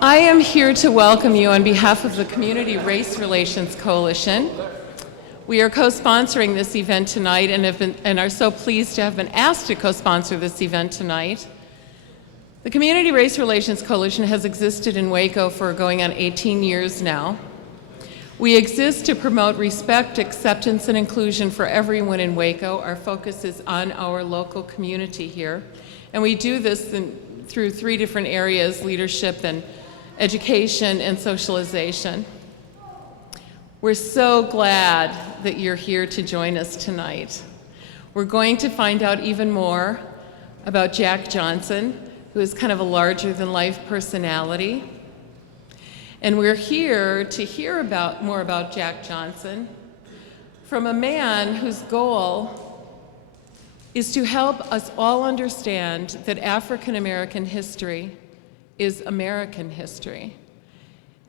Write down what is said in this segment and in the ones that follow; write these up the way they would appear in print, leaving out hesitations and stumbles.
I am here to welcome you on behalf of the Community Race Relations Coalition. We are co-sponsoring this event tonight and are so pleased to have been asked to co-sponsor this event tonight. The Community Race Relations Coalition has existed in Waco for going on 18 years now. We exist to promote respect, acceptance, and inclusion for everyone in Waco. Our focus is on our local community here. And we do this through three different areas: leadership and education and socialization. We're so glad that you're here to join us tonight. We're going to find out even more about Jack Johnson, who is kind of a larger-than-life personality. And we're here to hear more about Jack Johnson from a man whose goal is to help us all understand that African American history is American history.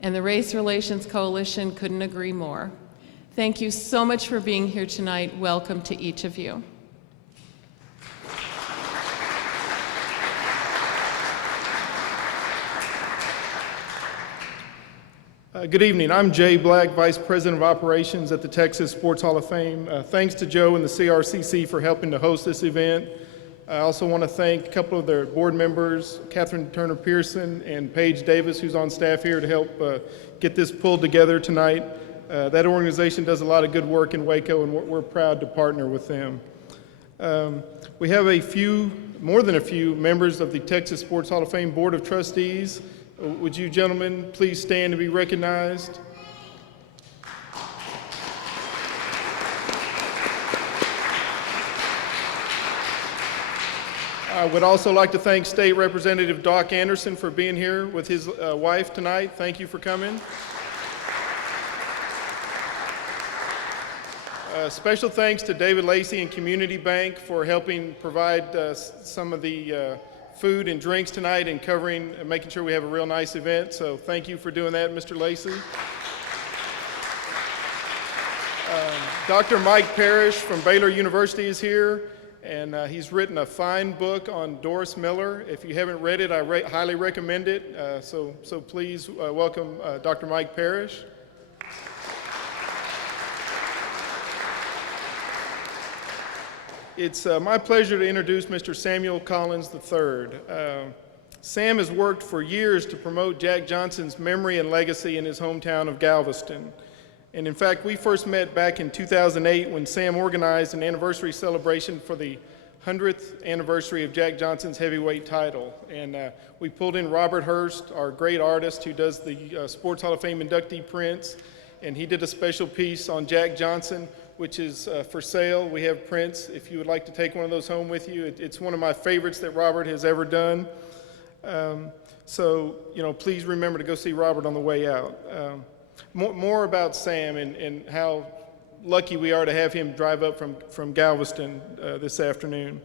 And the Race Relations Coalition couldn't agree more. Thank you so much for being here tonight. Welcome to each of you. Good evening. I'm Jay Black, Vice President of Operations at the Texas Sports Hall of Fame. Thanks to Joe and the CRCC for helping to host this event. I also want to thank a couple of their board members, Catherine Turner Pearson and Paige Davis, who's on staff here to help get this pulled together tonight. That organization does a lot of good work in Waco, and we're proud to partner with them. We have more than a few members of the Texas Sports Hall of Fame Board of Trustees. Would you gentlemen please stand to be recognized? I would also like to thank State Representative Doc Anderson for being here with his wife tonight. Thank you for coming. Special thanks to David Lacey and Community Bank for helping provide some of the food and drinks tonight and making sure we have a real nice event. So thank you for doing that, Mr. Lacey. Dr. Mike Parrish from Baylor University is here, and he's written a fine book on Doris Miller. If you haven't read it, I highly recommend it. So please welcome Dr. Mike Parrish. It's my pleasure to introduce Mr. Samuel Collins III. Sam has worked for years to promote Jack Johnson's memory and legacy in his hometown of Galveston. And in fact, we first met back in 2008 when Sam organized an anniversary celebration for the 100th anniversary of Jack Johnson's heavyweight title. And we pulled in Robert Hurst, our great artist who does the Sports Hall of Fame inductee prints, and he did a special piece on Jack Johnson, which is for sale. We have prints if you would like to take one of those home with you. It's one of my favorites that Robert has ever done. So, please remember to go see Robert on the way out. More about Sam and how lucky we are to have him drive up from Galveston this afternoon.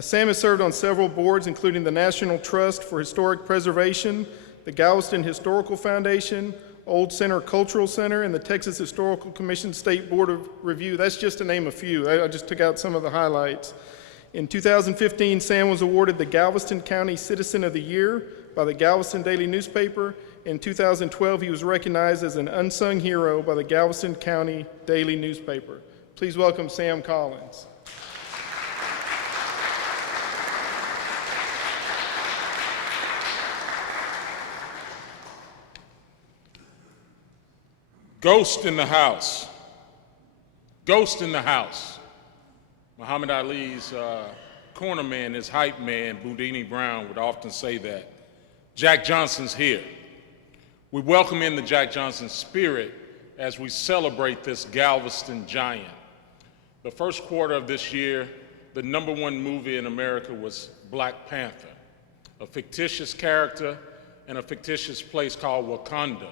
Sam has served on several boards, including the National Trust for Historic Preservation, the Galveston Historical Foundation, Old Center Cultural Center, and the Texas Historical Commission State Board of Review. That's just to name a few. I just took out some of the highlights. In 2015, Sam was awarded the Galveston County Citizen of the Year by the Galveston Daily Newspaper. In 2012, he was recognized as an unsung hero by the Galveston County Daily Newspaper. Please welcome Sam Collins. Ghost in the house. Ghost in the house. Muhammad Ali's corner man, his hype man, Boudini Brown, would often say that. Jack Johnson's here. We welcome in the Jack Johnson spirit as we celebrate this Galveston giant. The first quarter of this year, the #1 movie in America was Black Panther, a fictitious character in a fictitious place called Wakanda.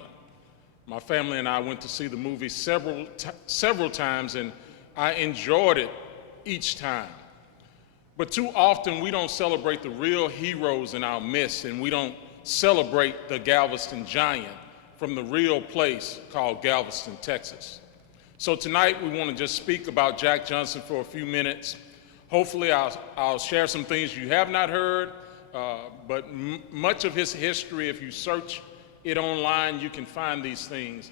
My family and I went to see the movie several times, and I enjoyed it each time. But too often we don't celebrate the real heroes in our midst, and we don't celebrate the Galveston giant from the real place called Galveston, Texas. So tonight we want to just speak about Jack Johnson for a few minutes. Hopefully I'll share some things you have not heard, but much of his history, if you search it online, you can find these things.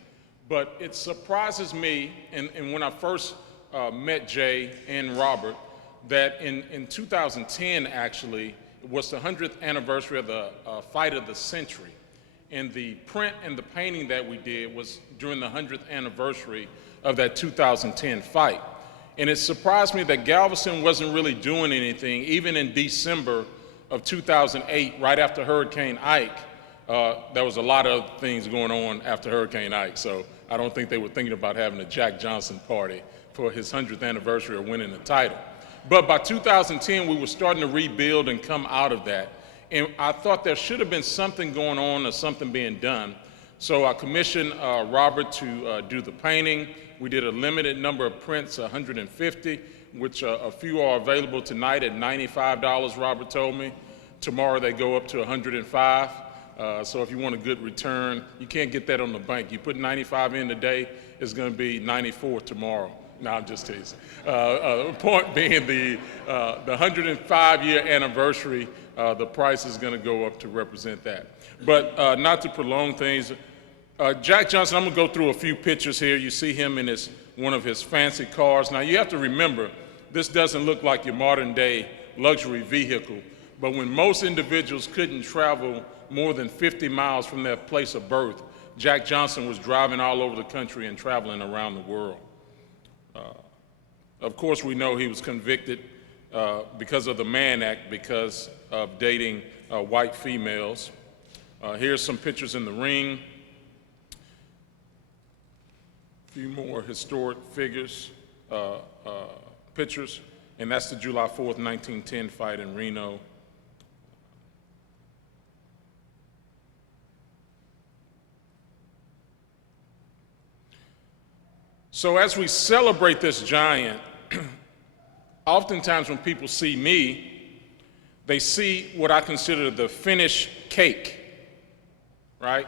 But it surprises me, and when I first met Jay and Robert, that in 2010, actually, it was the 100th anniversary of the fight of the century. And the print and the painting that we did was during the 100th anniversary of that 2010 fight. And it surprised me that Galveston wasn't really doing anything, even in December of 2008, right after Hurricane Ike. There was a lot of things going on after Hurricane Ike, so I don't think they were thinking about having a Jack Johnson party for his 100th anniversary of winning the title. But by 2010, we were starting to rebuild and come out of that. And I thought there should have been something going on or something being done. So I commissioned Robert to do the painting. We did a limited number of prints, 150, which a few are available tonight at $95, Robert told me. Tomorrow they go up to $105. So if you want a good return, you can't get that on the bank. You put 95 in today, it's going to be 94 tomorrow. No, I'm just teasing. Point being the 105-year anniversary, the price is going to go up to represent that. But not to prolong things, Jack Johnson, I'm going to go through a few pictures here. You see him in one of his fancy cars. Now, you have to remember, this doesn't look like your modern-day luxury vehicle, but when most individuals couldn't travel more than 50 miles from their place of birth, Jack Johnson was driving all over the country and traveling around the world. Of course, we know he was convicted because of the Mann Act, because of dating white females. Here's some pictures in the ring. A few more historic pictures, and that's the July 4th, 1910 fight in Reno. So as we celebrate this giant, oftentimes when people see me, they see what I consider the finished cake, right?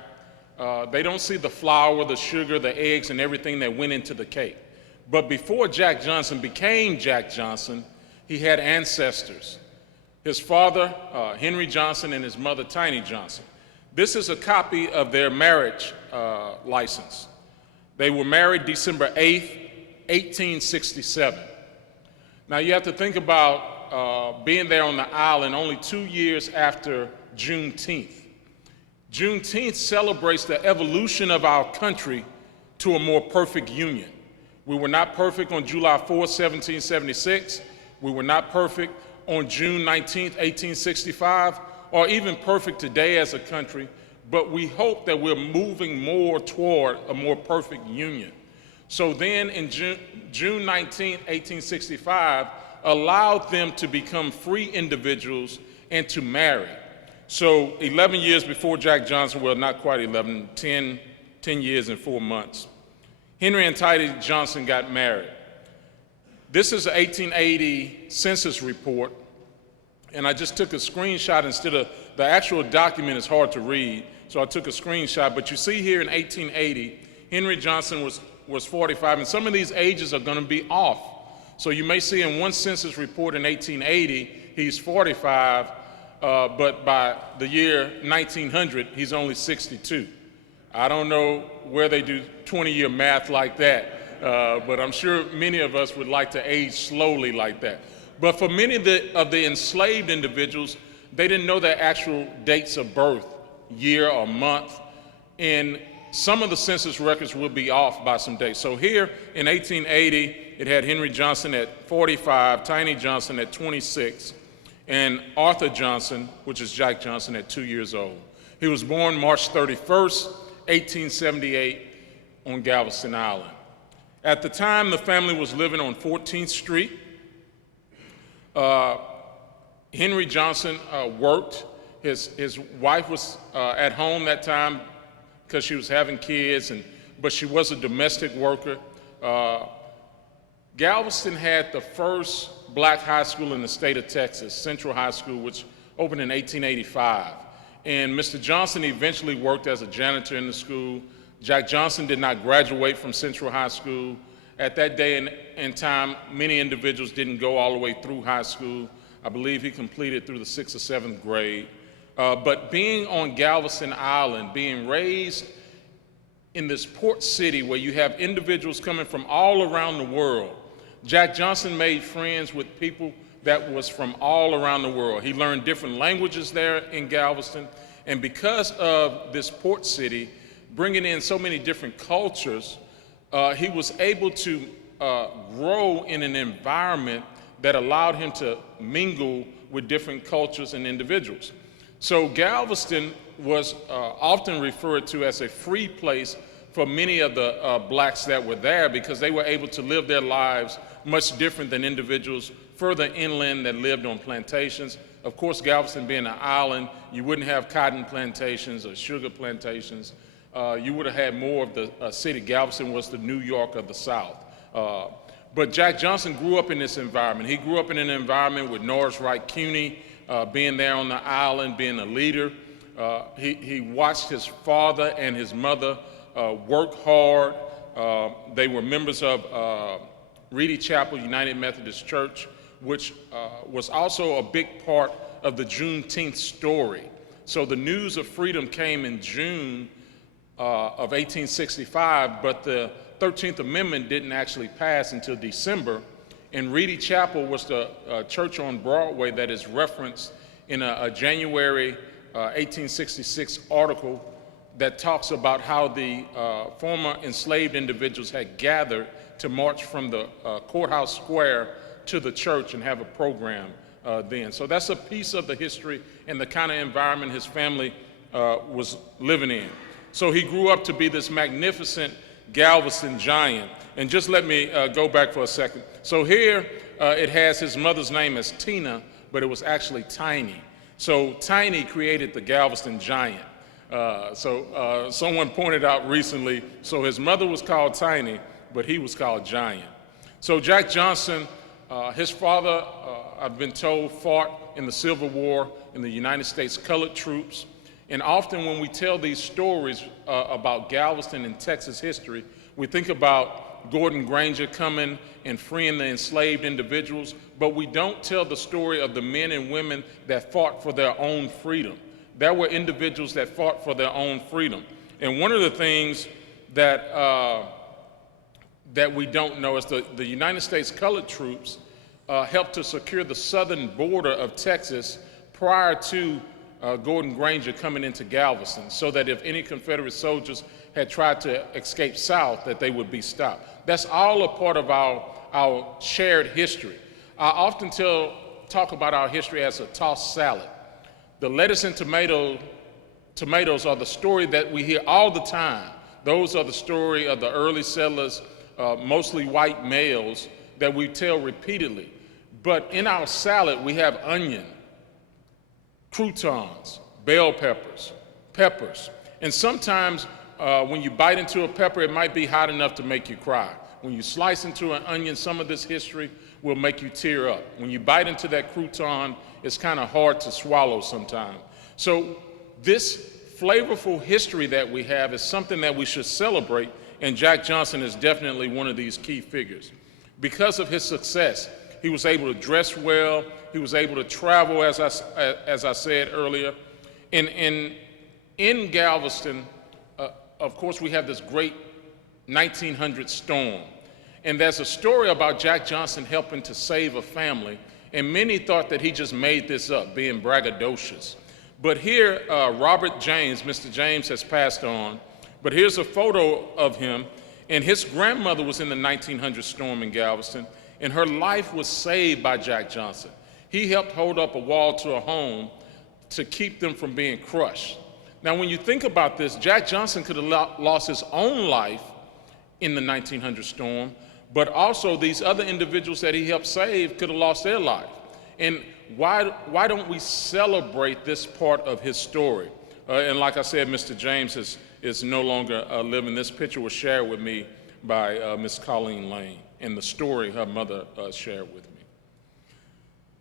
They don't see the flour, the sugar, the eggs, and everything that went into the cake. But before Jack Johnson became Jack Johnson, he had ancestors. His father, Henry Johnson, and his mother, Tiny Johnson. This is a copy of their marriage license. They were married December 8th, 1867. Now you have to think about being there on the island only 2 years after Juneteenth. Juneteenth celebrates the evolution of our country to a more perfect union. We were not perfect on July 4th, 1776. We were not perfect on June 19th, 1865, or even perfect today as a country, but we hope that we're moving more toward a more perfect union. So then in June 19, 1865, allowed them to become free individuals and to marry. So 11 years before Jack Johnson, well, not quite 11, 10 years and 4 months, Henry and Tiny Johnson got married. This is an 1880 census report, and I just took a screenshot instead of, the actual document is hard to read, so I took a screenshot, but you see here in 1880, Henry Johnson was 45, and some of these ages are going to be off. So you may see in one census report in 1880, he's 45, but by the year 1900, he's only 62. I don't know where they do 20-year math like that, but I'm sure many of us would like to age slowly like that. But for many of the enslaved individuals, they didn't know their actual dates of birth, year or month, and some of the census records will be off by some dates. So here in 1880, it had Henry Johnson at 45, Tiny Johnson at 26, and Arthur Johnson, which is Jack Johnson, at 2 years old. He was born March 31st, 1878 on Galveston Island. At the time, the family was living on 14th Street. Henry Johnson worked. His wife was at home that time because she was having kids, but she was a domestic worker. Galveston had the first black high school in the state of Texas, Central High School, which opened in 1885. And Mr. Johnson eventually worked as a janitor in the school. Jack Johnson did not graduate from Central High School. At that day and time, many individuals didn't go all the way through high school. I believe he completed through the 6th or 7th grade. But being on Galveston Island, being raised in this port city where you have individuals coming from all around the world, Jack Johnson made friends with people that was from all around the world. He learned different languages there in Galveston, and because of this port city, bringing in so many different cultures, he was able to grow in an environment that allowed him to mingle with different cultures and individuals. So Galveston was often referred to as a free place for many of the blacks that were there, because they were able to live their lives much different than individuals further inland that lived on plantations. Of course, Galveston being an island, you wouldn't have cotton plantations or sugar plantations. You would have had more of the city. Galveston was the New York of the South. But Jack Johnson grew up in this environment. He grew up in an environment with Norris Wright Cuny, being there on the island, being a leader. He watched his father and his mother work hard. They were members of Reedy Chapel United Methodist Church, which was also a big part of the Juneteenth story. So the news of freedom came in June of 1865, but the 13th Amendment didn't actually pass until December. And Reedy Chapel was the church on Broadway that is referenced in a January 1866 article that talks about how the former enslaved individuals had gathered to march from the courthouse square to the church and have a program then. So that's a piece of the history and the kind of environment his family was living in. So he grew up to be this magnificent Galveston giant. And just let me go back for a second. So here it has his mother's name as Tina, but it was actually Tiny. So Tiny created the Galveston giant. Someone pointed out recently, so his mother was called Tiny, but he was called Giant. So Jack Johnson, his father, I've been told, fought in the Civil War in the United States Colored Troops. And often when we tell these stories about Galveston and Texas history, we think about Gordon Granger coming and freeing the enslaved individuals, but we don't tell the story of the men and women that fought for their own freedom. There were individuals that fought for their own freedom. And one of the things that we don't know is the United States Colored Troops helped to secure the southern border of Texas prior to Gordon Granger coming into Galveston, so that if any Confederate soldiers had tried to escape south, that they would be stopped. That's all a part of our shared history. I often talk about our history as a tossed salad. The lettuce and tomatoes are the story that we hear all the time. Those are the story of the early settlers, mostly white males, that we tell repeatedly. But in our salad, we have onion, croutons, bell peppers, peppers. And sometimes when you bite into a pepper, it might be hot enough to make you cry. When you slice into an onion, some of this history will make you tear up. When you bite into that crouton, it's kind of hard to swallow sometimes. So this flavorful history that we have is something that we should celebrate, and Jack Johnson is definitely one of these key figures. Because of his success, he was able to dress well, he was able to travel, as I said earlier. In Galveston, of course, we have this great 1900 storm. And there's a story about Jack Johnson helping to save a family, and many thought that he just made this up, being braggadocious. But here, Robert James, Mr. James has passed on, but here's a photo of him, and his grandmother was in the 1900 storm in Galveston, and her life was saved by Jack Johnson. He helped hold up a wall to a home to keep them from being crushed. Now, when you think about this, Jack Johnson could have lost his own life in the 1900 storm, but also these other individuals that he helped save could have lost their life. And why don't we celebrate this part of his story? And like I said, Mr. James is no longer living. This picture was shared with me by Miss Colleen Lane, and the story her mother shared with me.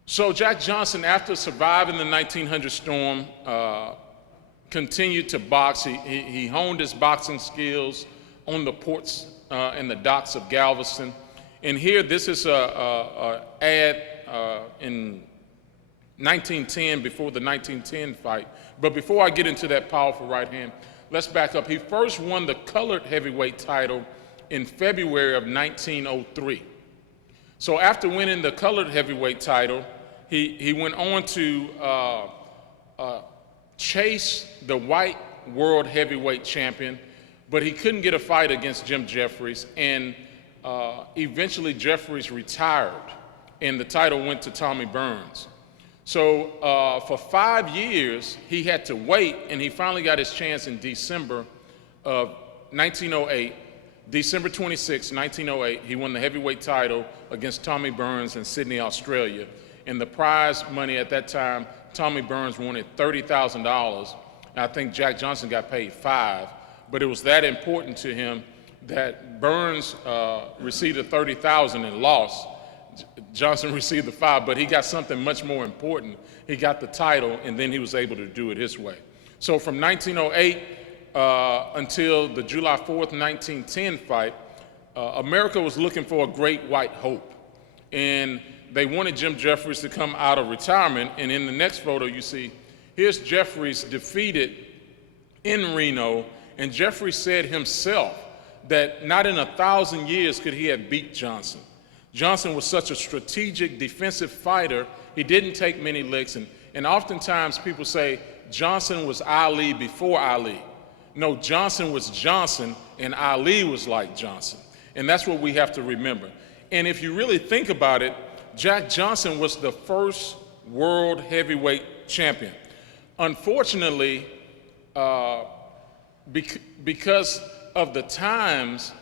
So Jack Johnson, after surviving the 1900 storm, continued to box. He honed his boxing skills on the ports and the docks of Galveston. And here, this is an ad in 1910, before the 1910 fight. But before I get into that powerful right hand, let's back up. He first won the colored heavyweight title in February of 1903. So after winning the colored heavyweight title, he went on to chase the white world heavyweight champion, but he couldn't get a fight against Jim Jeffries, and eventually Jeffries retired, and the title went to Tommy Burns. So for 5 years, he had to wait, and he finally got his chance in December of 1908. December 26, 1908, he won the heavyweight title against Tommy Burns in Sydney, Australia. And the prize money at that time, Tommy Burns wanted $30,000. I think Jack Johnson got paid $5,000, but it was that important to him that Burns received the $30,000 and lost. Johnson received the $5,000, but he got something much more important. He got the title, and then he was able to do it his way. So from 1908 until the July 4th, 1910 fight, America was looking for a great white hope. And they wanted Jim Jeffries to come out of retirement. And in the next photo you see, here's Jeffries defeated in Reno. And Jeffries said himself that not in 1,000 years could he have beat Johnson. Johnson was such a strategic defensive fighter, he didn't take many licks. And oftentimes people say Johnson was Ali before Ali. No, Johnson was Johnson, and Ali was like Johnson. And that's what we have to remember. And if you really think about it, Jack Johnson was the first world heavyweight champion. Unfortunately, because of the times,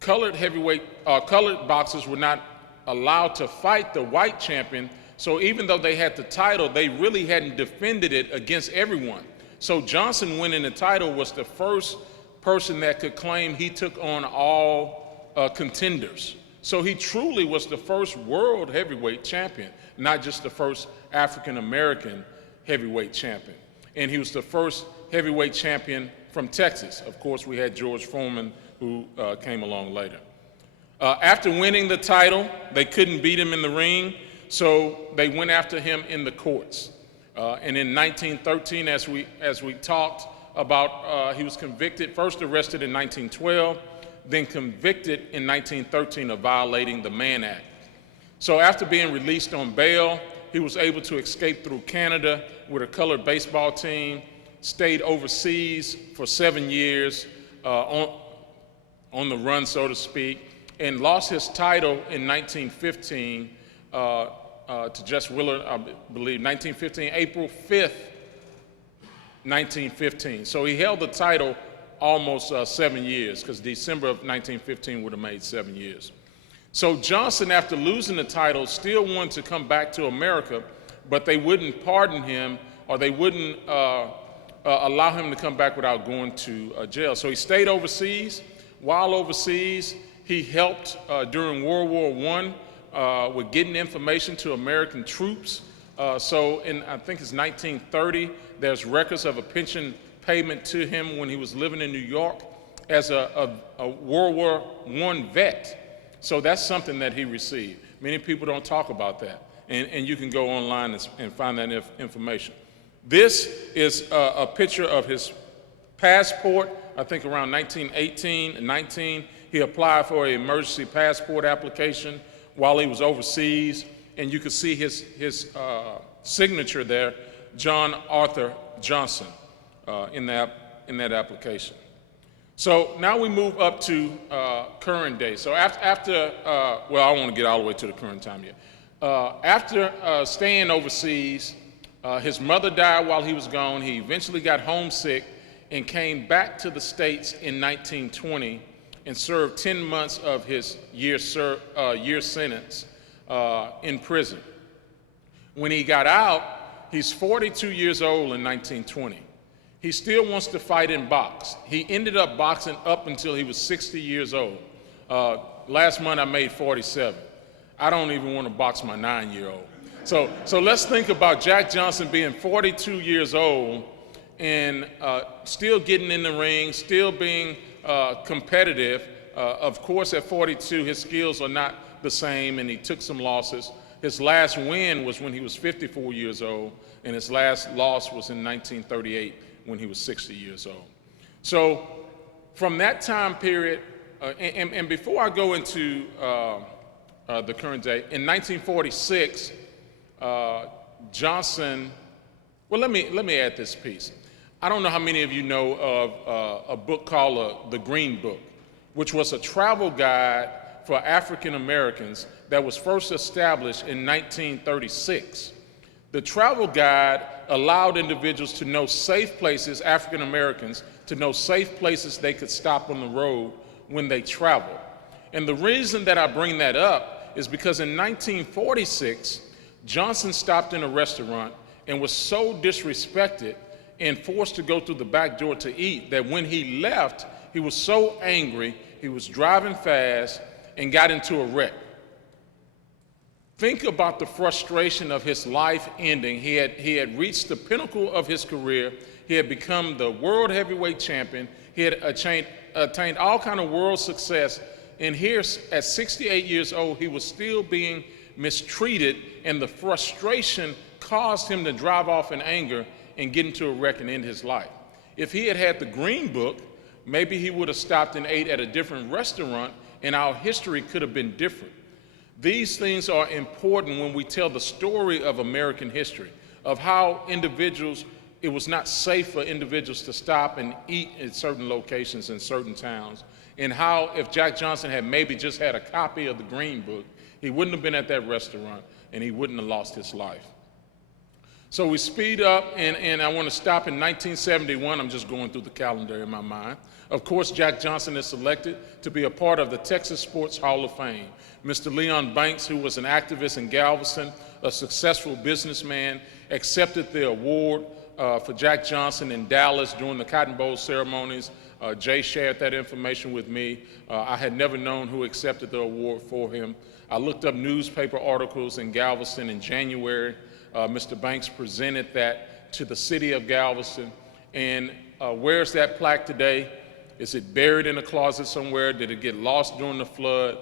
colored boxers were not allowed to fight the white champion. So even though they had the title, they really hadn't defended it against everyone. So Johnson winning the title was the first person that could claim he took on all contenders. So he truly was the first world heavyweight champion, not just the first African-American heavyweight champion. And he was the first heavyweight champion from Texas. Of course, we had George Foreman, who came along later. After winning the title, they couldn't beat him in the ring, so they went after him in the courts. And in 1913, as we talked about, he was convicted, first arrested in 1912, then convicted in 1913 of violating the Mann Act. So after being released on bail, he was able to escape through Canada with a colored baseball team, stayed overseas for 7 years on the run, so to speak, and lost his title in 1915 to Jess Willard, I believe, 1915, April 5th, 1915. So he held the title almost 7 years, because December of 1915 would have made 7 years. So Johnson, after losing the title, still wanted to come back to America, but they wouldn't pardon him, or they wouldn't allow him to come back without going to jail. So he stayed overseas. While overseas, he helped during World War I with getting information to American troops. So in, I think it's 1930, there's records of a pension payment to him when he was living in New York as a World War I vet. So that's something that he received. Many people don't talk about that. And you can go online and find that information. This is a picture of his passport. I think around 1918 and 19, he applied for an emergency passport application while he was overseas. And you can see his signature there, John Arthur Johnson, in that application. So now we move up to current day. So after well, I don't want to get all the way to the current time yet. After staying overseas, his mother died while he was gone. He eventually got homesick and came back to the States in 1920 and served 10 months of his year sentence in prison. When he got out, he's 42 years old in 1920. He still wants to fight and box. He ended up boxing up until he was 60 years old. Last month I made 47. I don't even want to box my 9-year-old. So let's think about Jack Johnson being 42 years old and still getting in the ring, still being competitive. Of course, at 42, his skills are not the same, and he took some losses. His last win was when he was 54 years old, and his last loss was in 1938 when he was 60 years old. So from that time period, and before I go into the current day, in 1946, Johnson, well, let me add this piece. I don't know how many of you know of a book called The Green Book, which was a travel guide for African Americans that was first established in 1936. The travel guide allowed individuals to know safe places, African Americans, to know safe places they could stop on the road when they traveled. And the reason that I bring that up is because in 1946, Johnson stopped in a restaurant and was so disrespected and forced to go through the back door to eat that when he left, he was so angry, he was driving fast and got into a wreck. Think about the frustration of his life ending. He had reached the pinnacle of his career. He had become the world heavyweight champion. He had attained all kind of world success. And here, at 68 years old, he was still being mistreated, and the frustration caused him to drive off in anger and get into a wreck and end his life. If he had had the Green Book, maybe he would have stopped and ate at a different restaurant, and our history could have been different. These things are important when we tell the story of American history, of how it was not safe for individuals to stop and eat at certain locations in certain towns, and how if Jack Johnson had maybe just had a copy of the Green Book, he wouldn't have been at that restaurant and he wouldn't have lost his life. So we speed up, and I want to stop in 1971. I'm just going through the calendar in my mind. Of course, Jack Johnson is selected to be a part of the Texas Sports Hall of Fame. Mr. Leon Banks, who was an activist in Galveston, a successful businessman, accepted the award for Jack Johnson in Dallas during the Cotton Bowl ceremonies. Jay shared that information with me. I had never known who accepted the award for him. I looked up newspaper articles in Galveston in January. Mr. Banks presented that to the city of Galveston. And where's that plaque today? Is it buried in a closet somewhere? Did it get lost during the flood?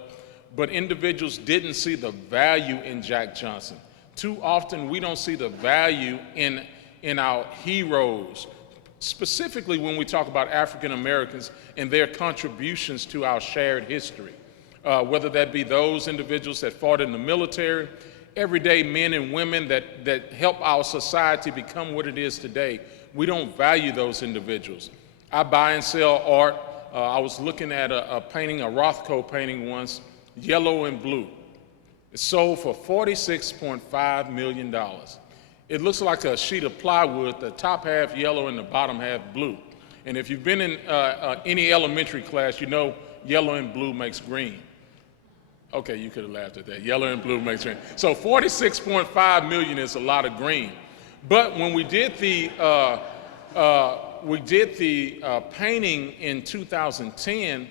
But individuals didn't see the value in Jack Johnson. Too often we don't see the value in our heroes, specifically when we talk about African Americans and their contributions to our shared history. Whether that be those individuals that fought in the military, everyday men and women that help our society become what it is today. We don't value those individuals. I buy and sell art. I was looking at a painting, a Rothko painting once, yellow and blue. It sold for $46.5 million. It looks like a sheet of plywood, the top half yellow and the bottom half blue. And if you've been in any elementary class, you know yellow and blue makes green. Okay, you could have laughed at that. Yellow and blue makes green. So 46.5 million is a lot of green. But when we did the painting in 2010,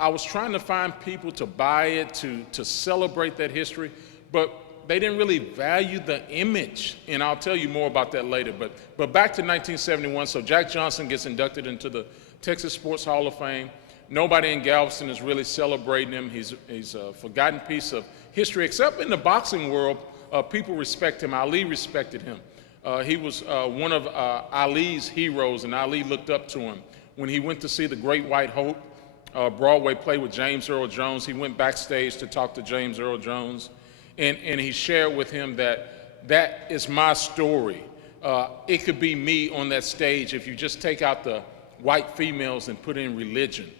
I was trying to find people to buy it, to celebrate that history, but they didn't really value the image, and I'll tell you more about that later. But back to 1971, so Jack Johnson gets inducted into the Texas Sports Hall of Fame. Nobody in Galveston is really celebrating him. He's a forgotten piece of history, except in the boxing world, people respect him. Ali respected him. He was one of Ali's heroes, and Ali looked up to him. When he went to see The Great White Hope Broadway play with James Earl Jones, he went backstage to talk to James Earl Jones, and he shared with him that is my story. It could be me on that stage if you just take out the white females and put in religion.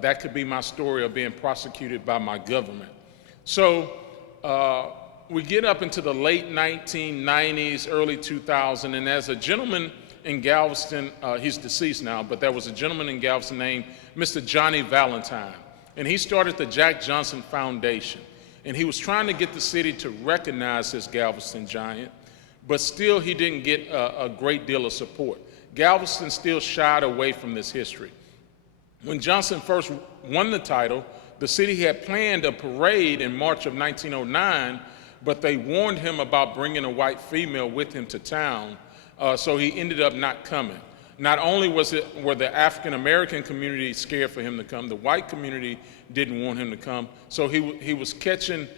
That could be my story of being prosecuted by my government. So we get up into the late 1990s, early 2000, and as a gentleman in Galveston, he's deceased now, but there was a gentleman in Galveston named Mr. Johnny Valentine, and he started the Jack Johnson Foundation, and he was trying to get the city to recognize this Galveston giant, but still he didn't get a great deal of support. Galveston still shied away from this history. When Johnson first won the title, the city had planned a parade in March of 1909, but they warned him about bringing a white female with him to town, so he ended up not coming. Not only were the African American community scared for him to come, the white community didn't want him to come, so he was catching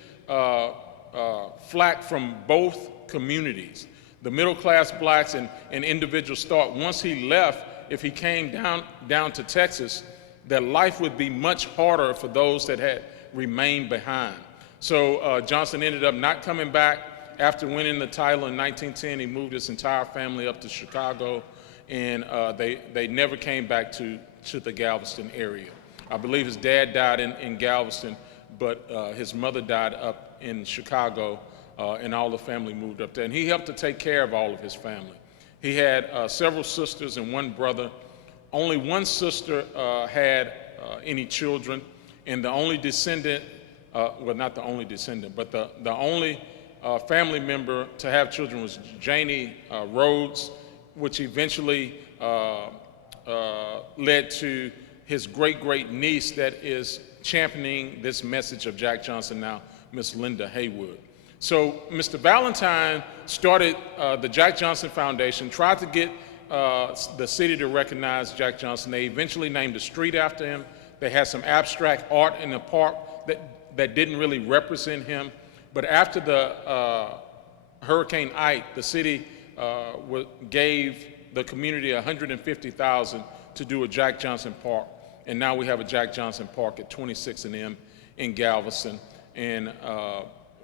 flack from both communities. The middle-class blacks and individuals thought once he left, if he came down to Texas, that life would be much harder for those that had remained behind. So Johnson ended up not coming back. After winning the title in 1910, he moved his entire family up to Chicago, and they never came back to the Galveston area. I believe his dad died in Galveston, but his mother died up in Chicago, and all the family moved up there. And he helped to take care of all of his family. He had several sisters and one brother. Only one sister had any children, and the only descendant, well, not the only descendant, but the only family member to have children was Janie Rhodes, which eventually led to his great niece that is championing this message of Jack Johnson now, Miss Linda Haywood. So Mr. Valentine started the Jack Johnson Foundation, tried to get the city to recognize Jack Johnson. They eventually named a street after him. They had some abstract art in the park that didn't really represent him. But after the Hurricane Ike, the city gave the community $150,000 to do a Jack Johnson Park. And now we have a Jack Johnson Park at 26 and M in Galveston. And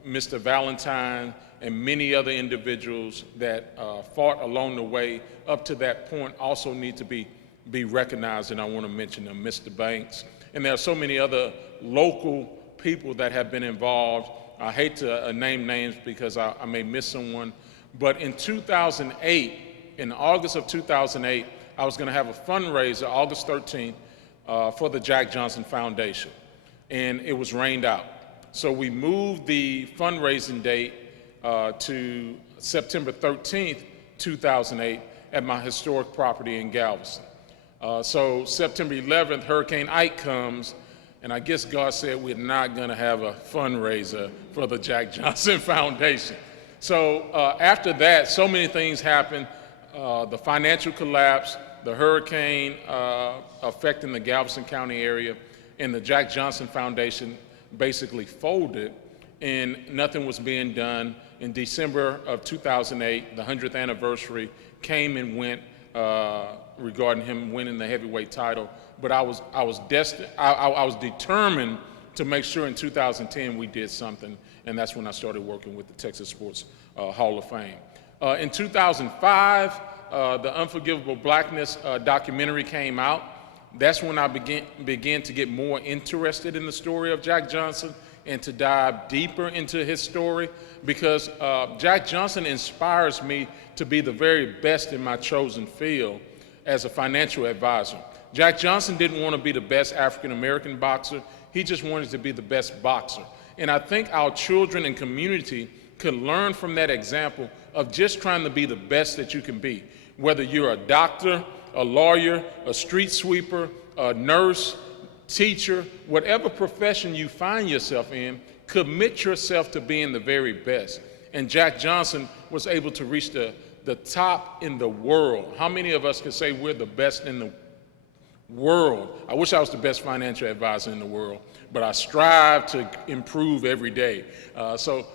Mr. Valentine and many other individuals that fought along the way up to that point also need to be recognized, and I want to mention them, Mr. Banks. And there are so many other local people that have been involved. I hate to name names because I may miss someone, but in 2008, in August of 2008, I was going to have a fundraiser, August 13th, for the Jack Johnson Foundation, and it was rained out. So we moved the fundraising date to September 13th, 2008, at my historic property in Galveston. So September 11th, Hurricane Ike comes, and I guess God said we're not going to have a fundraiser for the Jack Johnson Foundation. So after that, so many things happened. The financial collapse, the hurricane affecting the Galveston County area, and the Jack Johnson Foundation basically folded, and nothing was being done. In December of 2008, the 100th anniversary came and went regarding him winning the heavyweight title. But I was determined to make sure in 2010 we did something, and that's when I started working with the Texas Sports Hall of Fame. In 2005, the Unforgivable Blackness documentary came out. That's when I began to get more interested in the story of Jack Johnson and to dive deeper into his story, because Jack Johnson inspires me to be the very best in my chosen field as a financial advisor. Jack Johnson didn't want to be the best African-American boxer. He just wanted to be the best boxer. And I think our children and community could learn from that example of just trying to be the best that you can be. Whether you're a doctor, a lawyer, a street sweeper, a nurse, teacher, whatever profession you find yourself in, commit yourself to being the very best. And Jack Johnson was able to reach the top in the world. How many of us could say we're the best in the world? I wish I was the best financial advisor in the world, but I strive to improve every day. So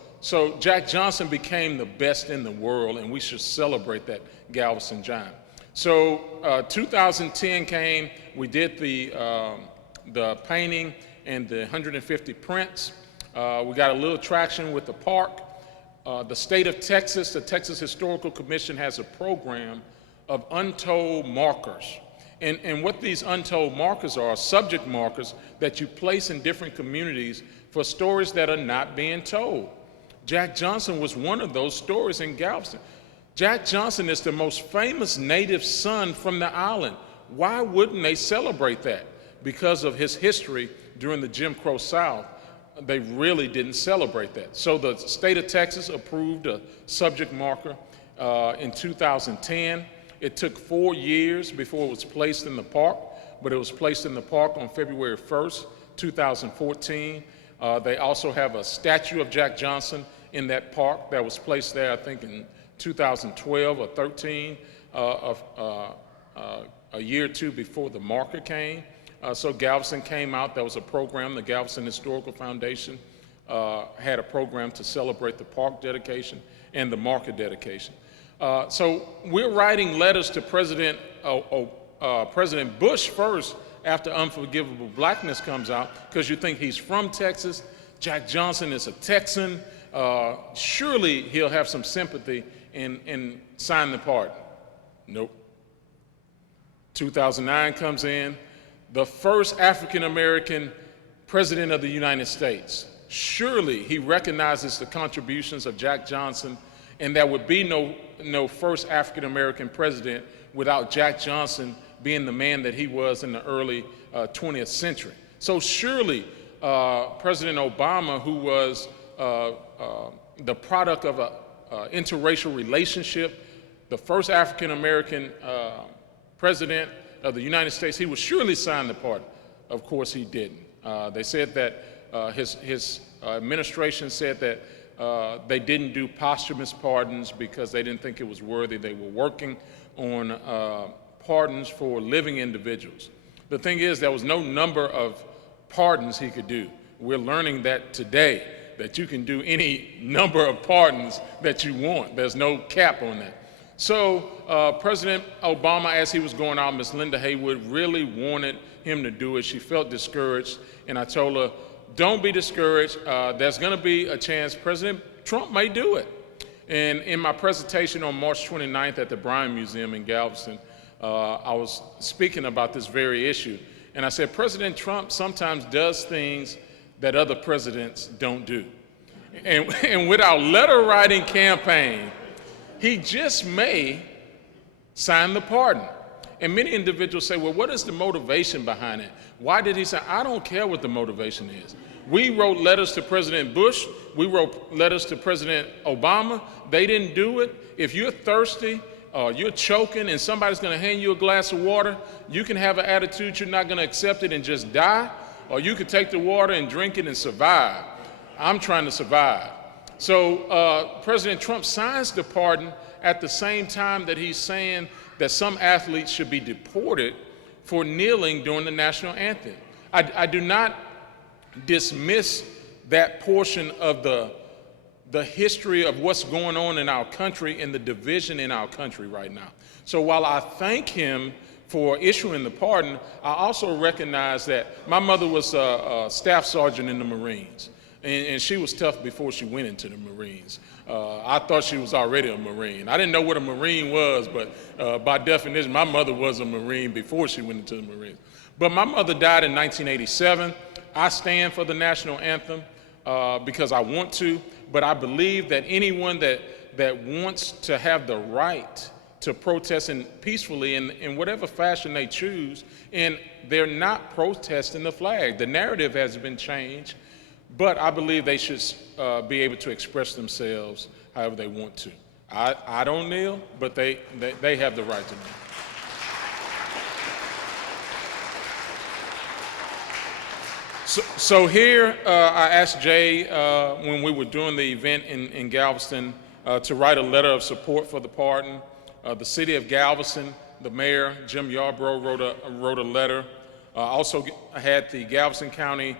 Jack Johnson became the best in the world, and we should celebrate that Galveston giant. So 2010 came, we did the painting and the 150 prints. We got a little traction with the park. The state of Texas, the Texas Historical Commission, has a program of untold markers. And what these untold markers are subject markers that you place in different communities for stories that are not being told. Jack Johnson was one of those stories in Galveston. Jack Johnson is the most famous native son from the island. Why wouldn't they celebrate that? Because of his history during the Jim Crow South, they really didn't celebrate that. So the state of Texas approved a subject marker in 2010. It took 4 years before it was placed in the park, but it was placed in the park on February 1st, 2014. They also have a statue of Jack Johnson in that park that was placed there, I think, in 2012 or 13, a year or two before the marker came. So Galveston came out. There was a program, the Galveston Historical Foundation, had a program to celebrate the park dedication and the market dedication. So we're writing letters to President Bush first after Unforgivable Blackness comes out, because you think he's from Texas. Jack Johnson is a Texan. Surely he'll have some sympathy and sign the pardon. Nope. 2009 comes in, the first African-American president of the United States. Surely he recognizes the contributions of Jack Johnson, and there would be no first African-American president without Jack Johnson being the man that he was in the early 20th century. So surely President Obama, who was the product of an interracial relationship, the first African-American president of the United States, he would surely sign the pardon. Of course he didn't. They said that his administration said that they didn't do posthumous pardons because they didn't think it was worthy. They were working on pardons for living individuals. The thing is, there was no number of pardons he could do. We're learning that today, that you can do any number of pardons that you want. There's no cap on that. So President Obama, as he was going out, Ms. Linda Haywood really wanted him to do it. She felt discouraged, and I told her, don't be discouraged. There's going to be a chance President Trump may do it. And in my presentation on March 29th at the Bryan Museum in Galveston, I was speaking about this very issue. And I said, President Trump sometimes does things that other presidents don't do. And with our letter writing campaign, he just may sign the pardon. And many individuals say, well, what is the motivation behind it? Why did he say? I don't care what the motivation is. We wrote letters to President Bush. We wrote letters to President Obama. They didn't do it. If you're thirsty, you're choking, and somebody's going to hand you a glass of water, you can have an attitude you're not going to accept it and just die, or you could take the water and drink it and survive. I'm trying to survive. So President Trump signs the pardon at the same time that he's saying that some athletes should be deported for kneeling during the national anthem. I do not dismiss that portion of the history of what's going on in our country and the division in our country right now. So while I thank him for issuing the pardon, I also recognize that my mother was a staff sergeant in the Marines, and she was tough before she went into the Marines. I thought she was already a Marine. I didn't know what a Marine was, but by definition, my mother was a Marine before she went into the Marines. But my mother died in 1987. I stand for the national anthem because I want to, but I believe that anyone that wants to have the right to protest peacefully in whatever fashion they choose, and they're not protesting the flag. The narrative has been changed, but I believe they should be able to express themselves however they want to. I don't kneel, but they have the right to kneel. So here, I asked Jay, when we were doing the event in Galveston, to write a letter of support for the pardon. The city of Galveston, the mayor, Jim Yarbrough, wrote a letter. Also had the Galveston County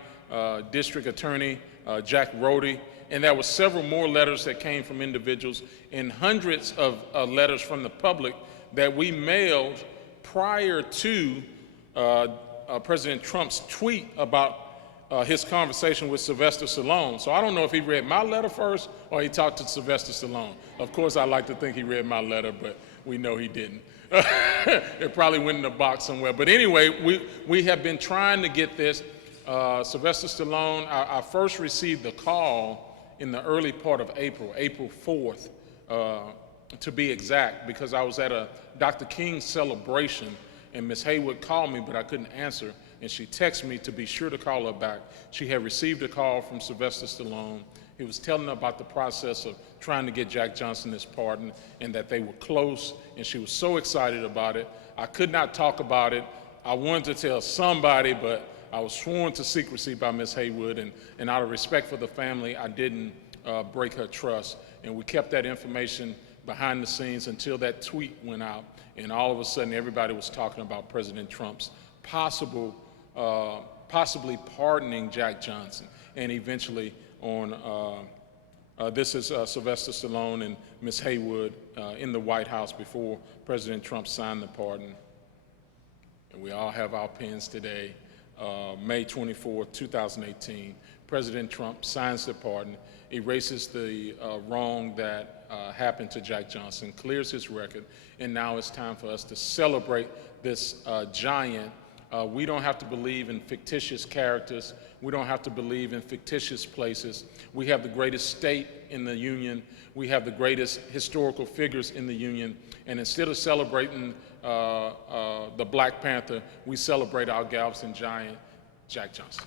District Attorney, Jack Rody, and there were several more letters that came from individuals and hundreds of letters from the public that we mailed prior to President Trump's tweet about his conversation with Sylvester Stallone. So I don't know if he read my letter first or he talked to Sylvester Stallone. Of course, I like to think he read my letter, but we know he didn't. It probably went in a box somewhere. But anyway, we have been trying to get this. Sylvester Stallone, I first received the call in the early part of April 4th, to be exact, because I was at a Dr. King celebration and Ms. Haywood called me, but I couldn't answer. And she texted me to be sure to call her back. She had received a call from Sylvester Stallone. He was telling her about the process of trying to get Jack Johnson his pardon and that they were close, and she was so excited about it. I could not talk about it. I wanted to tell somebody, but I was sworn to secrecy by Ms. Haywood, and out of respect for the family, I didn't break her trust. And we kept that information behind the scenes until that tweet went out, and all of a sudden everybody was talking about President Trump's possibly pardoning Jack Johnson. And eventually on, this is Sylvester Stallone and Ms. Haywood in the White House before President Trump signed the pardon. And we all have our pens today. May 24, 2018, President Trump signs the pardon, erases the wrong that happened to Jack Johnson, clears his record, and now it's time for us to celebrate this giant. We don't have to believe in fictitious characters. We don't have to believe in fictitious places. We have the greatest state in the Union. We have the greatest historical figures in the Union. And instead of celebrating the Black Panther, we celebrate our Galveston giant, Jack Johnson.